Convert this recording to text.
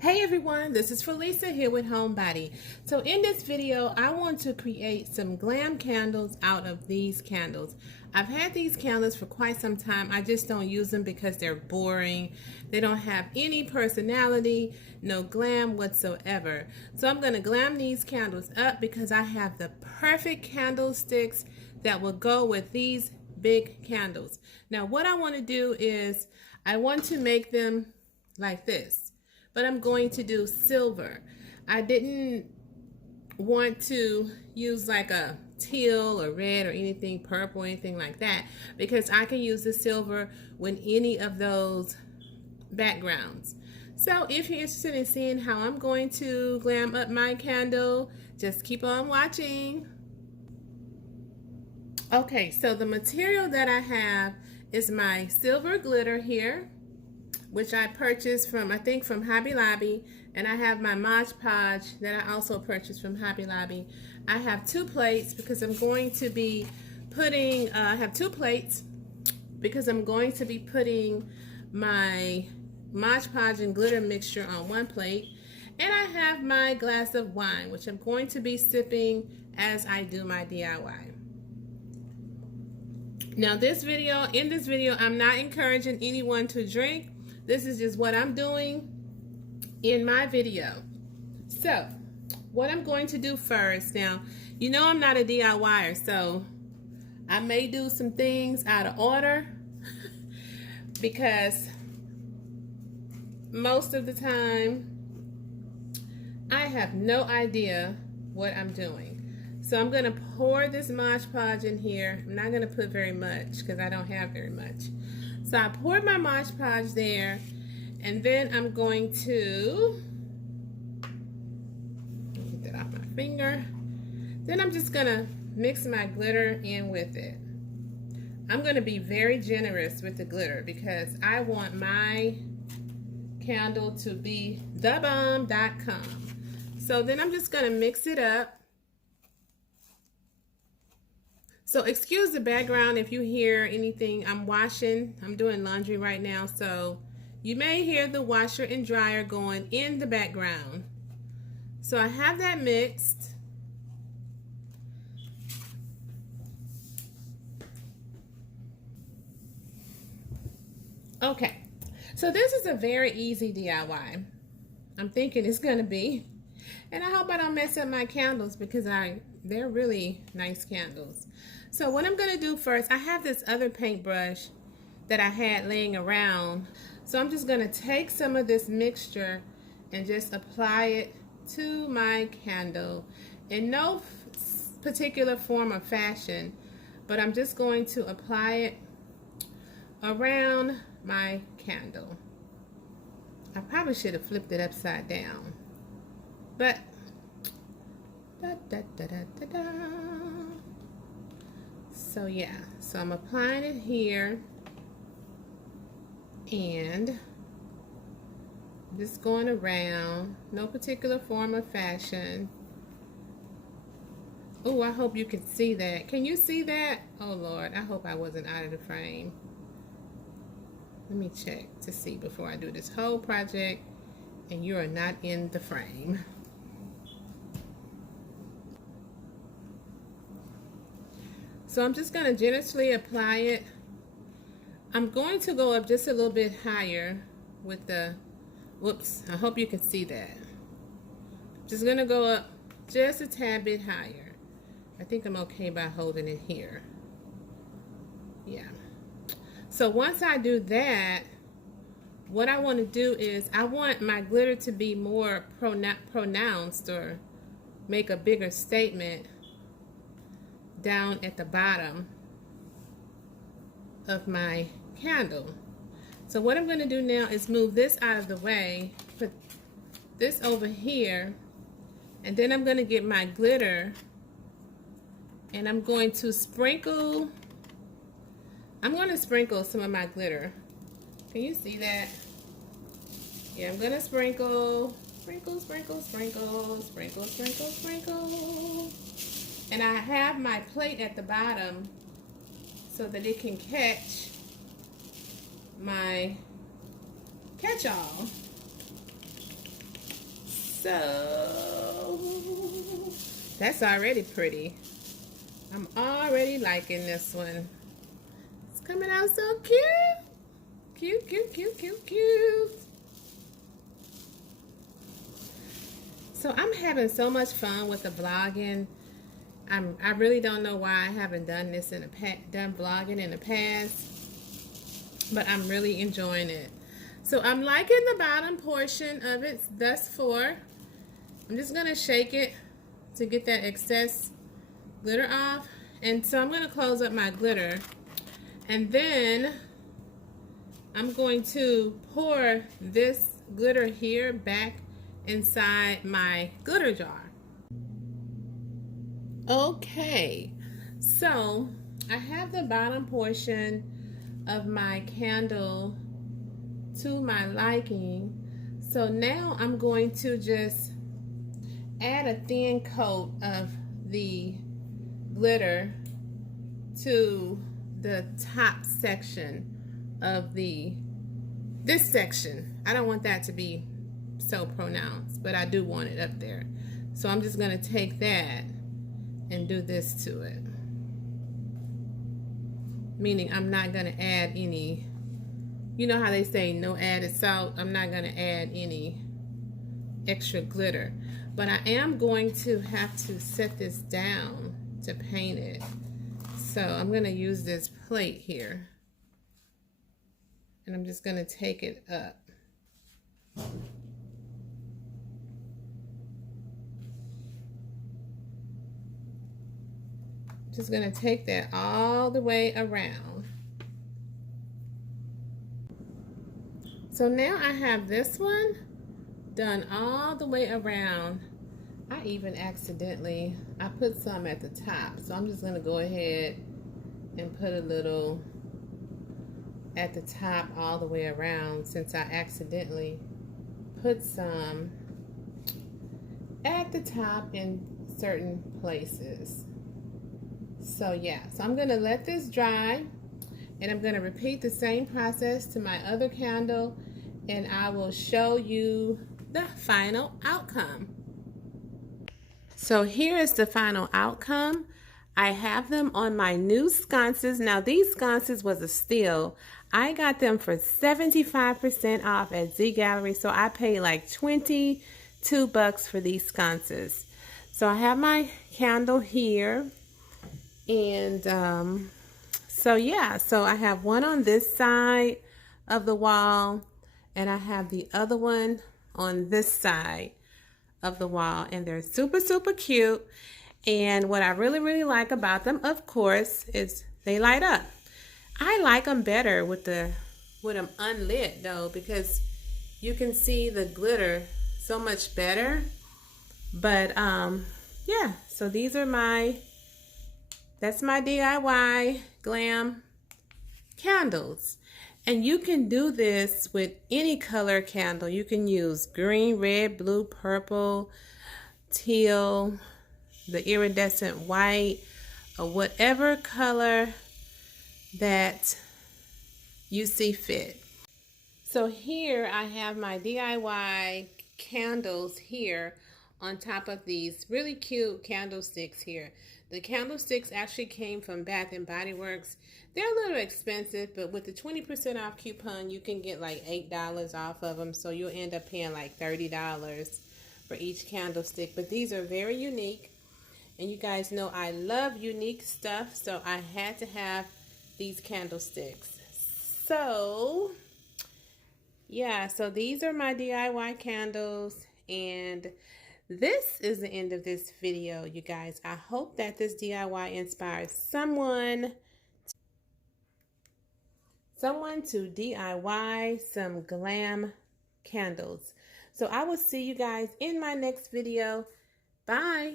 Hey everyone, this is Felisa here with Homebody. So in this video, I want to create some glam candles out of these candles. I've had these candles for quite some time. I just don't use them because they're boring. They don't have any personality, no glam whatsoever. So I'm going to glam these candles up because I have the perfect candlesticks that will go with these big candles. Now what I want to do is I want to make them like this. But I'm going to do silver. I didn't want to use like a teal or red or anything purple or anything like that because I can use the silver with any of those backgrounds. So if you're interested in seeing how I'm going to glam up my candle, just keep on watching. Okay, so the material that I have is my silver glitter here, which I purchased from, I think, from Hobby Lobby, and I have my Mod Podge that I also purchased from Hobby Lobby. I have 2 plates because I'm going to be putting, I have 2 plates because I'm going to be putting my Mod Podge and glitter mixture on 1 plate, and I have my glass of wine, which I'm going to be sipping as I do my DIY. Now in this video, I'm not encouraging anyone to drink. This is just what I'm doing in my video. So, what I'm going to do first, now, you know I'm not a DIYer, so I may do some things out of order because most of the time I have no idea what I'm doing. So I'm going to pour this Mod Podge in here. I'm not going to put very much because I don't have very much. So I poured my Mod Podge there, and then I'm going to get that off my finger. Then I'm just gonna mix my glitter in with it. I'm gonna be very generous with the glitter because I want my candle to be thebomb.com. So then I'm just gonna mix it up. So excuse the background if you hear anything. I'm doing laundry right now, so you may hear the washer and dryer going in the background. So I have that mixed. Okay, so this is a very easy DIY. I'm thinking it's gonna be. And I hope I don't mess up my candles because they're really nice candles. So what I'm going to do first, I have this other paintbrush that I had laying around. So I'm just going to take some of this mixture and just apply it to my candle in no particular form or fashion, but I'm just going to apply it around my candle. I probably should have flipped it upside down, but so yeah, so I'm applying it here and just going around, no particular form or fashion. Oh, I hope you can see that. Can you see that? Oh Lord, I hope I wasn't out of the frame. Let me check to see before I do this whole project and you are not in the frame. So I'm just going to generously apply it. I'm going to go up just a little bit higher with the, whoops, I hope you can see that. Just going to go up just a tad bit higher. I think I'm okay by holding it here. Yeah. So once I do that, what I want to do is I want my glitter to be more pronounced or make a bigger statement down at the bottom of my candle. So what I'm going to do now is move this out of the way, put this over here, and then I'm going to get my glitter and I'm going to sprinkle some of my glitter. Can you see that? Yeah, I'm going to sprinkle. And I have my plate at the bottom so that it can catch my catch-all. So that's already pretty. I'm already liking this one. It's coming out so cute. Cute, cute, cute, cute, cute. So I'm having so much fun with the vlogging. I really don't know why I haven't done this in done vlogging in the past, but I'm really enjoying it. So I'm liking the bottom portion of it thus far. I'm just gonna shake it to get that excess glitter off, and so I'm gonna close up my glitter, and then I'm going to pour this glitter here back inside my glitter jar. Okay, so I have the bottom portion of my candle to my liking. So now I'm going to just add a thin coat of the glitter to the top section of this section. I don't want that to be so pronounced, but I do want it up there. So I'm just going to take that and do this to it. Meaning I'm not going to add any, you know how they say no added salt? I'm not going to add any extra glitter. But I am going to have to set this down to paint it. So I'm going to use this plate here. And I'm just going to take it up. Just going to take that all the way around. So now I have this one done all the way around. I even accidentally, I put some at the top. So I'm just going to go ahead and put a little at the top all the way around, since I accidentally put some at the top in certain places. So yeah, so I'm going to let this dry, and I'm going to repeat the same process to my other candle, and I will show you the final outcome. So here is the final outcome. I have them on my new sconces. Now these sconces was a steal. I got them for 75% off at Zgallerie, so I paid like $22 for these sconces. So I have my candle here, and so yeah, so I have one on this side of the wall, and I have the other one on this side of the wall, and they're super, super cute. And what I really, really like about them, of course, is they light up. I like them better with them unlit though, because you can see the glitter so much better. But yeah, so these are that's my DIY Glam candles. And you can do this with any color candle. You can use green, red, blue, purple, teal, the iridescent white, or whatever color that you see fit. So here I have my DIY candles here on top of these really cute candlesticks here. The candlesticks actually came from Bath and Body Works. They're a little expensive, but with the 20% off coupon, you can get like $8 off of them. So you'll end up paying like $30 for each candlestick. But these are very unique. And you guys know I love unique stuff, so I had to have these candlesticks. So yeah, so these are my DIY candles, and this is the end of this video, you guys. I hope that this DIY inspires someone to DIY some glam candles. So I will see you guys in my next video. Bye.